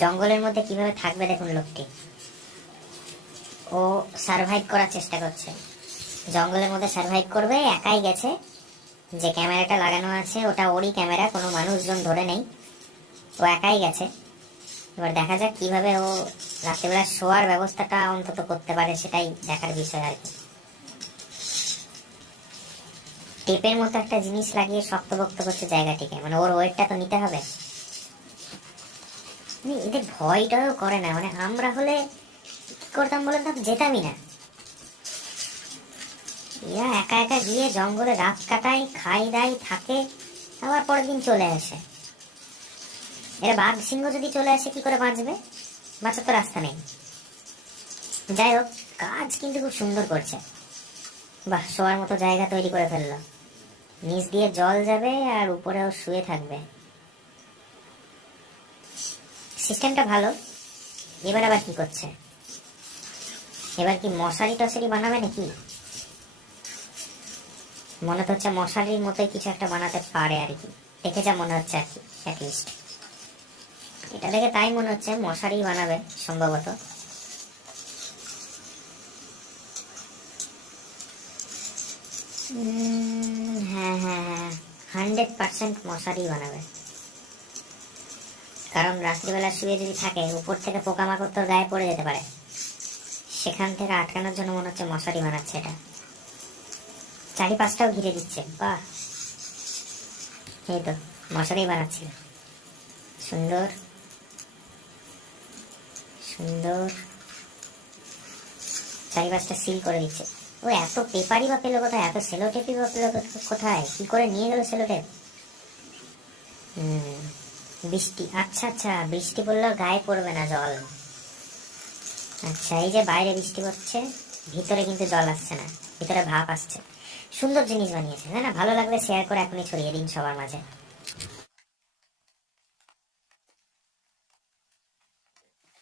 জঙ্গলের মধ্যে কিভাবে থাকবে দেখুন লোকটি। ও সার্ভাইভ করার চেষ্টা করছে, জঙ্গলের মধ্যে সার্ভাইভ করবে। একাই গেছে, যে ক্যামেরাটা লাগানো আছে ওটা ওরই ক্যামেরা, কোনো মানুষজন ধরে নেই, ও একাই গেছে। এবার দেখা যাক কিভাবে ও রাত্রিবেলা শোয়ার ব্যবস্থাটা অন্তত করতে পারে, সেটাই দেখার বিষয় আর কি। টেপের মতো একটা জিনিস লাগিয়ে শক্তপোক্ত করছে জায়গাটিকে, মানে ওর ওয়েটটা তো নিতে হবে। এদের ভয়টাও করে না, মানে আমরা হলে কি করতাম বলেন তো, যেতামই না। এরা একা একা গিয়ে জঙ্গলে রাত কাটায়, খাই দায়, থাকে, আবার পরের দিন চলে আসে। এরা বাঘ সিংহ যদি চলে আসে কি করে বাঁচবে? বাঁচার তো রাস্তা নেই। যাই হোক, কাজ কিন্তু খুব সুন্দর করছে। বাহ, শোয়ার মতো জায়গা তৈরি করে ফেললো, নিচ দিয়ে জল যাবে আর উপরেও শুয়ে থাকবে। সিস্টেমটা ভালো। এবার আবার কি করছে? এবার কি মশারি টশারি বানাবে নাকি? মনে তো হচ্ছে মশারির মতোই কিছু একটা বানাতে পারে আর কি, দেখে যা মনে হচ্ছে আর কি। অ্যাটলিস্ট এটা দেখে তাই মনে হচ্ছে মশারি বানাবে সম্ভবত। হ্যাঁ হ্যাঁ হ্যাঁ, 100% মশারি বানাবে। কারণ রাত্রিবেলা শুয়ে যদি থাকে, উপর থেকে পোকামাকড় তোর গায়ে পড়ে যেতে পারে, সেখান থেকে আটকানোর জন্য মনে হচ্ছে মশারি বানাচ্ছে এটা। চারিপাশটাও ঘিরে দিচ্ছে, বাহ। এই তো মশারি বানাচ্ছিল, সুন্দর সুন্দর। চারিপাশটা সিল করে দিচ্ছে। ও এত পেপারই বা পেলো কোথায়, এত সেলোটেপই বা পেলো কোথায়, কি করে নিয়ে গেল সেলোটেপ? বৃষ্টি, আচ্ছা আচ্ছা, বৃষ্টি পড়লেও গায়ে পড়বে না জল। আচ্ছা, এই যে বাইরে বৃষ্টি পড়ছে, ভিতরে কিন্তু জল আসছে না, ভিতরে ভাপ আসছে। সুন্দর জিনিস বানিয়েছে, তাই না? ভালো লাগলে শেয়ার করে এখনই ছড়িয়ে দিন সবার মাঝে।